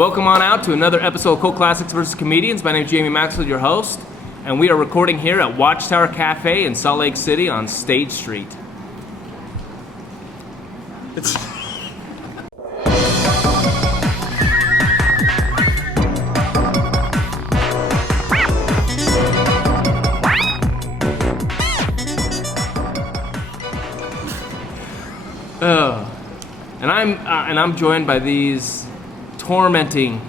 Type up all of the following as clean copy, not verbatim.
Welcome on out to another episode of Cult Classics vs. Comedians. My name is Jamie Maxfield, your host, and we are recording here at Watchtower Cafe in Salt Lake City on State Street. And I'm joined by these tormenting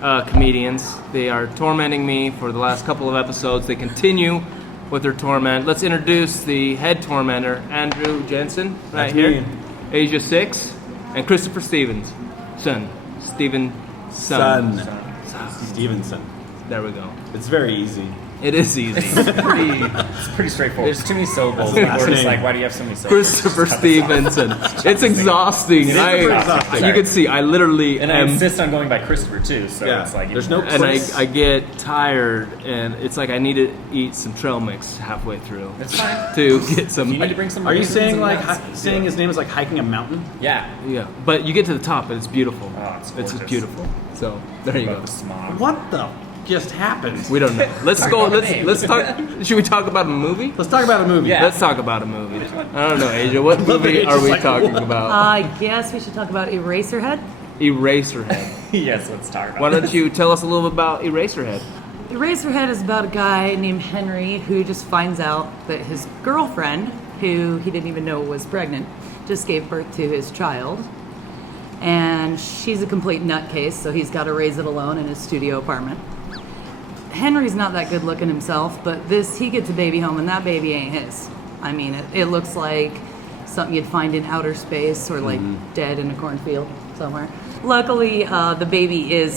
comedians. They are tormenting me for the last couple of episodes. They continue with their torment. Let's introduce the head tormentor, Andrew Jensen, right here, Asia 6, and Christopher Stephenson. Stevenson. There we go. It's very easy. It is easy. It's pretty straightforward. There's too many syllables. We're just like, why do you have so many syllables? Christopher Stephenson. It's exhausting. It is exhausting. You can see I literally and I insist on going by Christopher too. So it's like there's no. And I get tired, and it's like I need to eat some trail mix halfway through. It's fine. To get some. You need to bring some. Are you saying saying his name is like hiking a mountain? Yeah. Yeah, but you get to the top, and it's beautiful. Oh, it's just gorgeous. beautiful. So there you go. Smog. What the just happened? We don't know. Let's go. Let's talk. Should we talk about a movie? Let's talk about a movie. Yeah. Let's talk about a movie. I don't know, Asia. What movie are we talking about? I guess we should talk about Eraserhead. Eraserhead. Yes, let's talk about. Why don't you tell us a little bit about Eraserhead? Eraserhead is about a guy named Henry who just finds out that his girlfriend, who he didn't even know was pregnant, just gave birth to his child. And she's a complete nutcase, so he's got to raise it alone in his studio apartment. Henry's not that good looking himself, but he gets a baby home, and that baby ain't his. I mean, it looks like something you'd find in outer space or like dead in a cornfield somewhere. Luckily, the baby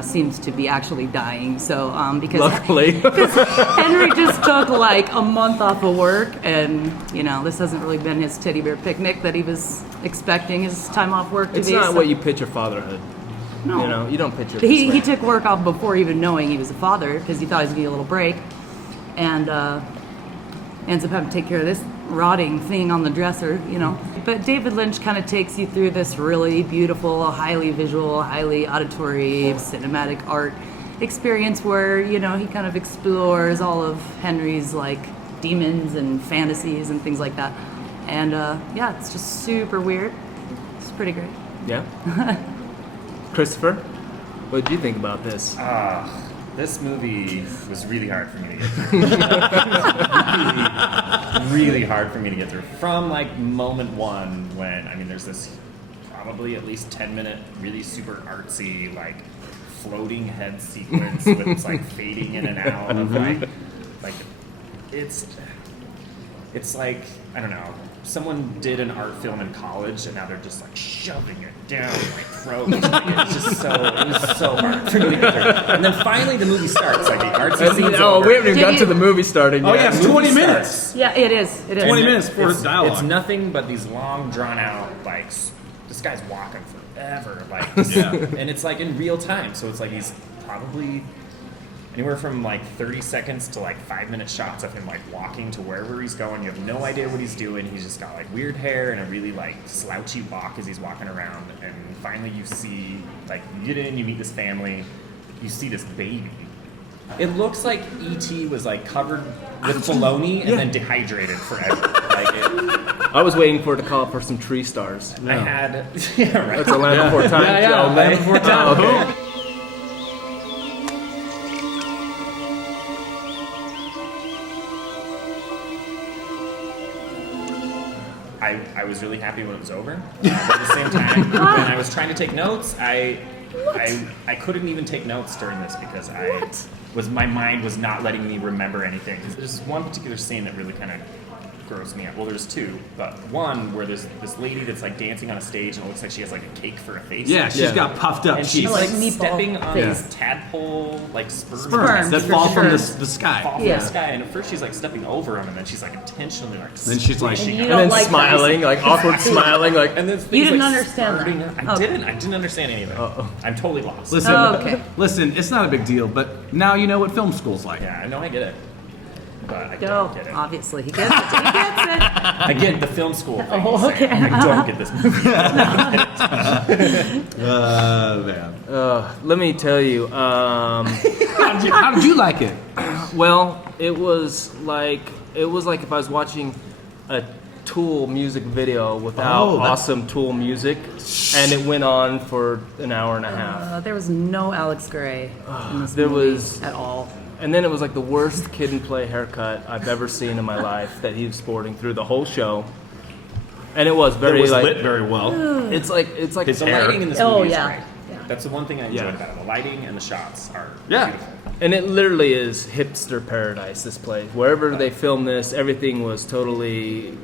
seems to be actually dying. So because Henry just took like a month off of work, and this hasn't really been his teddy bear picnic that he was expecting his time off work to be. It's not what you picture fatherhood. No. You don't picture. He took work off before even knowing he was a father because he thought he was gonna get a little break, and ends up having to take care of this rotting thing on the dresser, But David Lynch kind of takes you through this really beautiful, highly visual, highly auditory, cinematic art experience where, he kind of explores all of Henry's like demons and fantasies and things like that. And it's just super weird. It's pretty great. Yeah. Christopher, what did you think about this? This movie was really hard for me to get through. really hard for me to get through. From like moment one when, there's this probably at least 10-minute, really super artsy, like floating head sequence with it's like fading in and out of like it's like, I don't know, someone did an art film in college and now they're just like shoving it down my throat. It was so hard for me to get through. And then finally the movie starts, like the artsy scene's over. We haven't even got to the movie starting yet. Oh yeah, it's 20 minutes. Yeah, it is. 20 minutes for dialogue. It's nothing but these long, drawn out, like, this guy's walking forever, like, and it's like in real time. So it's like he's probably anywhere from like 30 seconds to like 5-minute shots of him like walking to wherever he's going. You have no idea what he's doing. He's just got like weird hair and a really like slouchy walk as he's walking around. And finally you see, like, you get in, you meet this family, you see this baby. It looks like E.T. was like covered with bologna and then dehydrated forever. I was waiting for it to call for some tree stars. I had, right. That's a Land Before Time. Land Before Time. Okay. I was really happy when it was over. But at the same time, when I was trying to take notes, I couldn't even take notes during this because my mind was not letting me remember anything. There's one particular scene that really kind of grossed me out. Well, there's two, but one where there's this lady that's like dancing on a stage and it looks like she has like a cake for a face. Yeah, she's got puffed up and cheeks. she's like meatball stepping on face. these tadpole like sperms that fall from the sky. Fall from the sky, and at first she's like stepping over them, and then she's like intentionally like. Then she's like, And you And don't then like smiling, like awkward smiling, like. And then You didn't like, understand spurting that. up. I didn't understand any of it. I'm totally lost. Listen, Oh, okay. listen, it's not a big deal, but now you know what film school's like. Yeah, I know, I get it. but I No, don't get it. obviously he gets it. He gets it. I get the film school thing. Oh, okay. I don't get this movie. Man. Let me tell you. How did you like it? Well, it was like if I was watching a Tool music video without awesome Tool music, and it went on for an hour and a half. There was no Alex Gray in this There movie was- at all. And then it was like the worst Kid and Play haircut I've ever seen in my life that he was sporting through the whole show. And it was very It was like lit very well. it's like His The hair. lighting in this Oh, movie is yeah. great. Yeah. That's the one thing I enjoyed Yeah. about it. The lighting and the shots are Yeah. beautiful. and it literally is hipster paradise, this place. Wherever they filmed this, everything was totally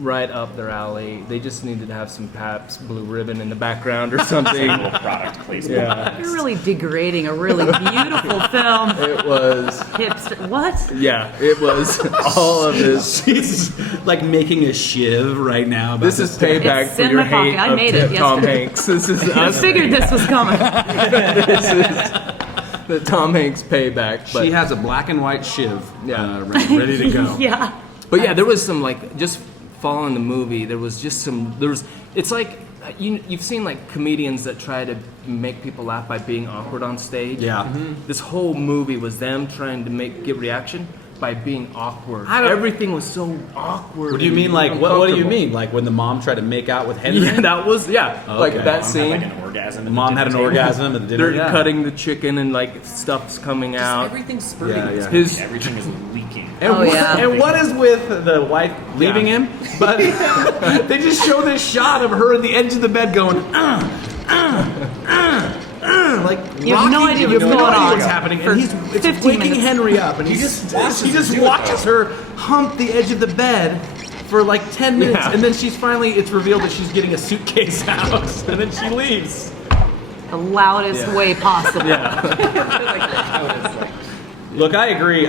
right up their alley. They just needed to have some Pabst Blue Ribbon in the background or something. Little product placement. Yeah. You're really degrading a really beautiful film. It was, Hipster. What? yeah, it was all of this. She's like making a shiv right now. About This is payback It's for in your my pocket. hate I of made it Tom yesterday. Hanks. This is I us. figured this was coming. This is the Tom Hanks payback. But, She has a black and white shiv Yeah. ready to go. Yeah. but yeah, there was some like just following the movie. There was just some. There was. It's like you've seen like comedians that try to make people laugh by being awkward on stage. Yeah. This whole movie was them trying to get reaction by being awkward. I don't- Everything was so awkward. What do you mean? Like what do you mean? Like when the mom tried to make out with Henry? Yeah, that was like Okay. that Mom scene. had like an orgasm. The mom had an orgasm at the dinner. They're Yeah. cutting the chicken and like stuff's coming out. Everything's spurting. Yeah, in this yeah. movie. His- Everything is leaking. And, Oh, what, yeah. and what is with the wife leaving Yeah. him? But they just show this shot of her at the edge of the bed going, like You have no rocking- idea you have what's no going idea on what's happening, for and it's 15 waking minutes. Henry up, and He he just watches her do it, watches her hump the edge of the bed for like 10 minutes, Yeah. and then it's revealed that she's getting a suitcase out, and then she leaves. The loudest Yeah. way possible. Look, I agree.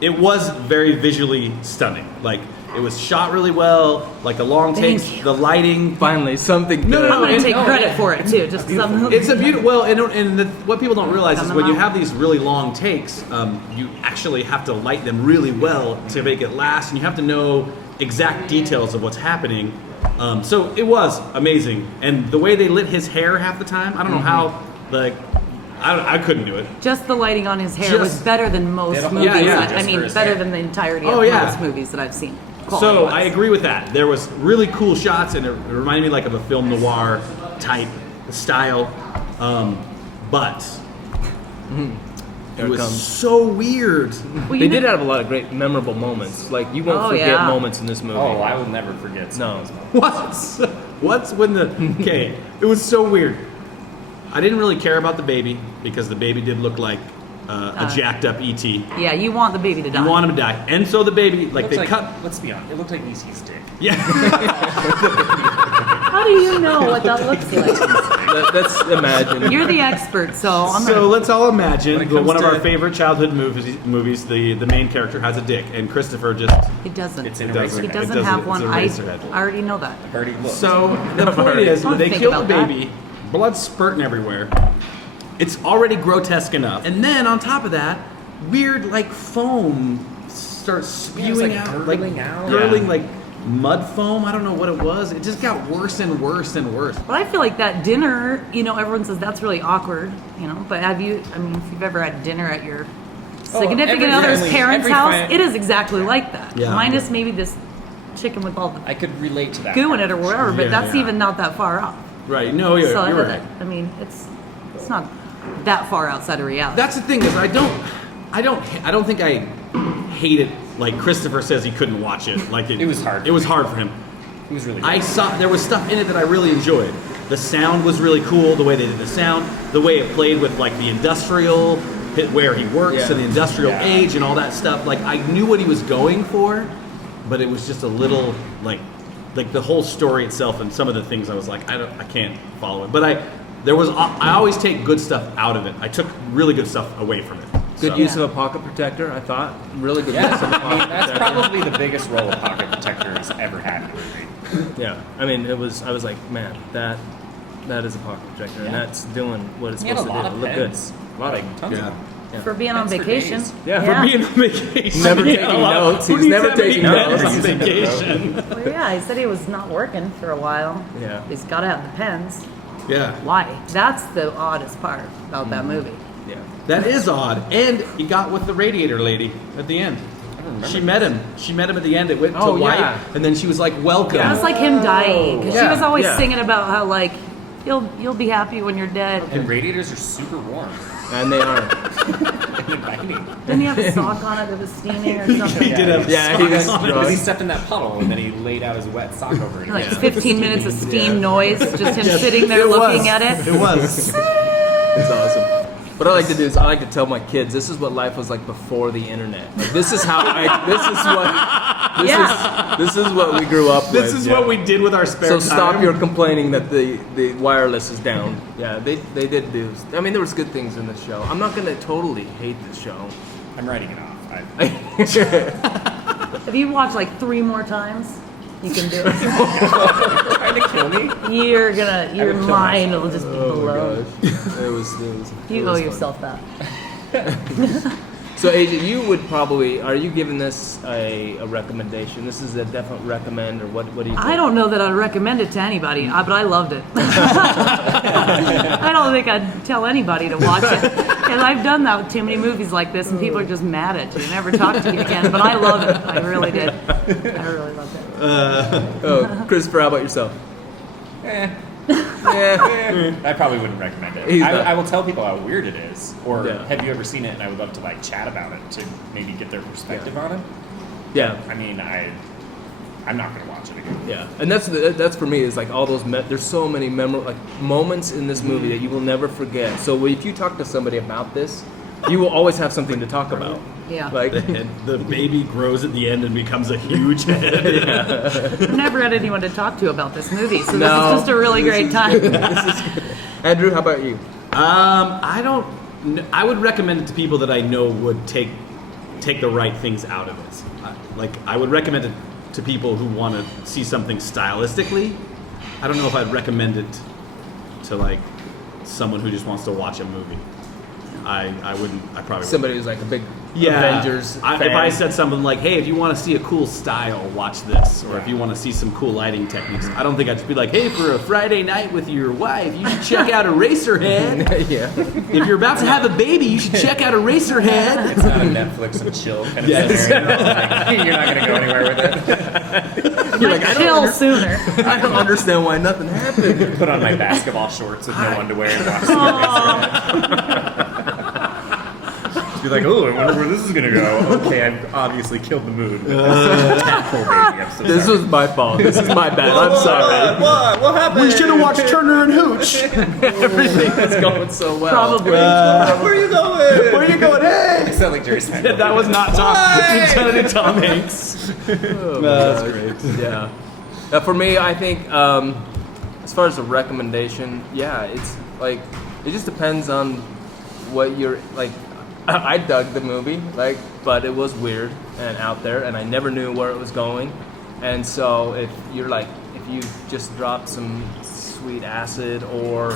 It was very visually stunning. Like it was shot really well. Like the long Thank takes, you. the lighting. Finally, something. No, good. no, I'm gonna and- take credit for it too. Just some. It's a beautiful. Well, what people don't realize is Coming when you along. have these really long takes, you actually have to light them really well to make it last, and you have to know exact details of what's happening. So it was amazing, and the way they lit his hair half the time, I don't know how. Like, I couldn't do it. Just the lighting on his hair was Just- better than most Yeah, movies. yeah, I just mean, for his better hair. than the entirety Oh, of yeah. most movies that I've seen. So quality-wise. I agree with that. There was really cool shots, and it reminded me like of a film noir type style, but Here it it was comes. so weird. Well, They you did know- have a lot of great memorable moments. Like you won't Oh, forget yeah. moments in this movie. Oh, I will never forget. some No. of those moments. What's when the okay? It was so weird. I didn't really care about the baby because the baby did look like a jacked up ET. You Yeah, you want the baby to die. want him to die, and so the baby like they cut. Let's be honest. It looked like EC's dick. Yeah, How do you know what that looks like? Let's imagine. You're the expert, so I'm so gonna. let's all imagine When it that comes one of to- our favorite childhood movies. The main character has a dick, and Christopher just. He doesn't. It's in doesn't. He Eraserhead. doesn't doesn't- have it's one. a I Eraserhead. already know that. Already looked. So the point is, Don't they think kill the about that. baby, blood spurting everywhere. It's already grotesque enough, and then on top of that, weird like foam starts spewing like, out, gurgling out. gurgling Yeah. like mud foam. I don't know what it was. It just got worse and worse and worse. But I feel like that dinner, everyone says that's really awkward, but if you've ever had dinner at your significant every other's family- parents' every house, fam- it is exactly like that. Yeah. Minus maybe this chicken with all the I could relate to that. goo in it or whatever, but Yeah, that's yeah. even not that far off. Right? No, you're, So you're right. it's not that far outside of reality. That's the thing is I don't think I hate it like Christopher says he couldn't watch it. Like It was hard. It was hard for him. It was really. I saw there was stuff in it that I really enjoyed. The sound was really cool. The way they did the sound, the way it played with like the industrial, where he works Yeah. and the industrial Yeah. age and all that stuff. Like I knew what he was going for, but it was just a little like the whole story itself and some of the things I was like I can't follow it. But I always take good stuff out of it. I took really good stuff away from it. Good So- use of a pocket protector, I thought. Really good use Yeah, of a I mean, pocket that's protector. probably the biggest role a pocket protector has ever had in a movie. Yeah, I mean, I was like, man, that is a pocket protector, and Yeah. that's doing what it's He had a supposed lot to do. of It looked good. pens. A lot of Like, tons of Yeah. them. For being on Thanks for vacation. days. Yeah, For being on vacation. Never Yeah, taking well, notes. who He's needs never that many taking notes notes. on vacation. Well, yeah, he said he was not working for a while. Yeah. He's got to have the pens. Yeah. Why? That's the oddest part about that movie. Yeah. That is odd. And he got with the radiator lady at the end. She met him. She met him at the end. It went to Oh, white, yeah. and then she was like, "Welcome." It was like him dying. 'Cause she Yeah, was always yeah. singing about how, like, you'll be happy when you're dead. And radiators are super warm. And they are. And inviting. Didn't he have a sock on it that was steaming or something? He did have Yeah, he was socks on. Because he drunk. stepped in that puddle and then he laid out his wet sock over it. Like Yeah. 15 minutes of steam noise, just him sitting there It looking was. at it. It was. It's awesome. What I like to do is I like to tell my kids this is what life was like before the internet. Like, this is how this is what we grew up with. This is what we did with our spare So time. stop your complaining that the wireless is down. Yeah, they did do. I mean, there was good things in the show. I'm not gonna totally hate the show. I'm writing it off. If you watch like 3 more times, you can do it. Trying to kill me? Your kill mind will just be Oh blown. my gosh, it was. You it owe was yourself that. fun. So AJ, you would probably are you giving this a recommendation? This is a definite recommend, or what do you think? I don't know that I'd recommend it to anybody, but I loved it. I don't think I'd tell anybody to watch it. And I've done that with too many movies like this, and people are just mad at you and never talk to you again. But I love it. I really did. I really loved it. Oh, Christopher, how about yourself? Yeah. I probably wouldn't recommend it. He's not. I will tell people how weird it is. Or Yeah. have you ever seen it? And I would love to like chat about it to maybe get their perspective on it. Yeah. I mean, I'm not going to watch it again. Yeah, and that's for me is like all those. There's so many memorable moments in this movie that you will never forget. So if you talk to somebody about this, you will always have something to talk about. Yeah. Like The baby grows at the end and becomes a huge head. I've never had anyone to talk to about this movie, so No. this is just a really great time. Andrew, how about you? I don't. I would recommend it to people that I know would take the right things out of it. Like I would recommend it to people who want to see something stylistically. I don't know if I'd recommend it to like someone who just wants to watch a movie. I wouldn't. I probably Somebody who's like a big yeah. Avengers fan. If I said something like, "Hey, if you want to see a cool style, watch this," or if you want to see some cool lighting techniques, I don't think I'd just be like, "Hey, for a Friday night with your wife, you should check out Eraserhead. yeah. If you're about to have a baby, you should check out Eraserhead." It's not a Netflix and chill kind of Yes. scenario. Like, you're not going to go anywhere with it. You're like, Chill sooner. I don't understand why nothing happened. Put on my basketball shorts with no underwear and watch the Be like, oh, I wonder where this is going to go. Okay, I've obviously killed the mood. Tadpole baby. I'm so This sorry. was my fault. This is my bad. I'm sorry. What happened? We should have watched Turner and Hooch. Everything is going so well. Probably. Where are you going? Where are you going? Hey! I sound like Jerry Seinfeld. That was not Lieutenant Tom Hanks. Oh, That's gosh. great. Yeah. For me, I think as far as a recommendation, yeah, it's like it just depends on what you're like. I dug the movie, like, but it was weird and out there, and I never knew where it was going. And so, if you're like, if you just dropped some sweet acid or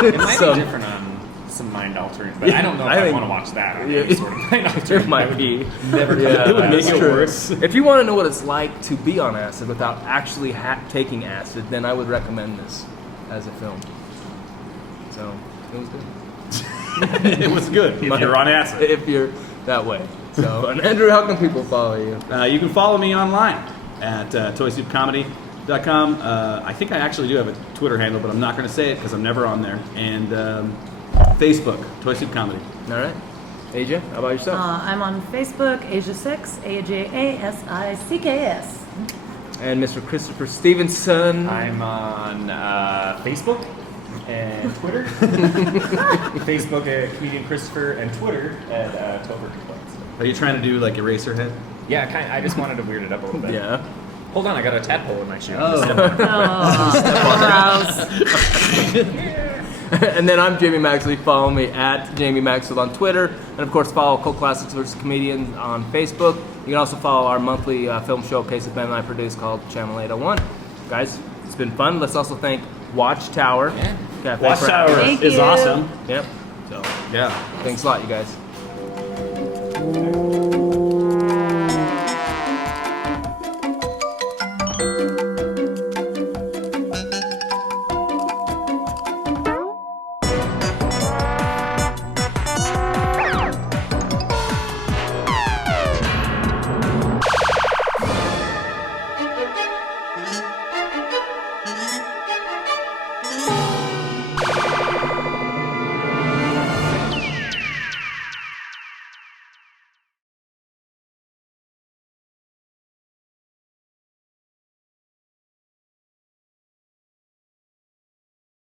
It might some, be different on some mind altering, but I don't know if I I think- want to watch that on Yeah. any sort of mind altering. it might be. Never come Yeah, up with that. that's make it true. worse. If you want to know what it's like to be on acid without actually taking acid, then I would recommend this as a film. So it was good. It was good. If you're on acid. If you're that way. So, and Andrew, how can people follow you? You can follow me online at toysoupcomedy.com. I think I actually do have a Twitter handle, but I'm not going to say it because I'm never on there. And Facebook, Toy Soup Comedy. All right. AJ, how about yourself? I'm on Facebook, Asia6, AJASICKS. And Mr. Christopher Stephenson. I'm on Facebook and Twitter. Facebook at Comedian Christopher and Twitter at Topher Complaints. Are you trying to do like Eraserhead? Yeah, I just wanted to weird it up a little bit. Yeah. Hold on, I got a tadpole in my shoe. Oh, gross. And then I'm Jamie Maxfield. Follow me at Jamie Maxfield on Twitter. And of course, follow Cult Classics vs. Comedians on Facebook. You can also follow our monthly film showcase that Ben and I produce called Channel 801. Guys, it's been fun. Let's also thank Watchtower. Yeah. Cafe Watchtower for- Thank is you. awesome. Yep. So Yeah. Thanks a lot, you guys.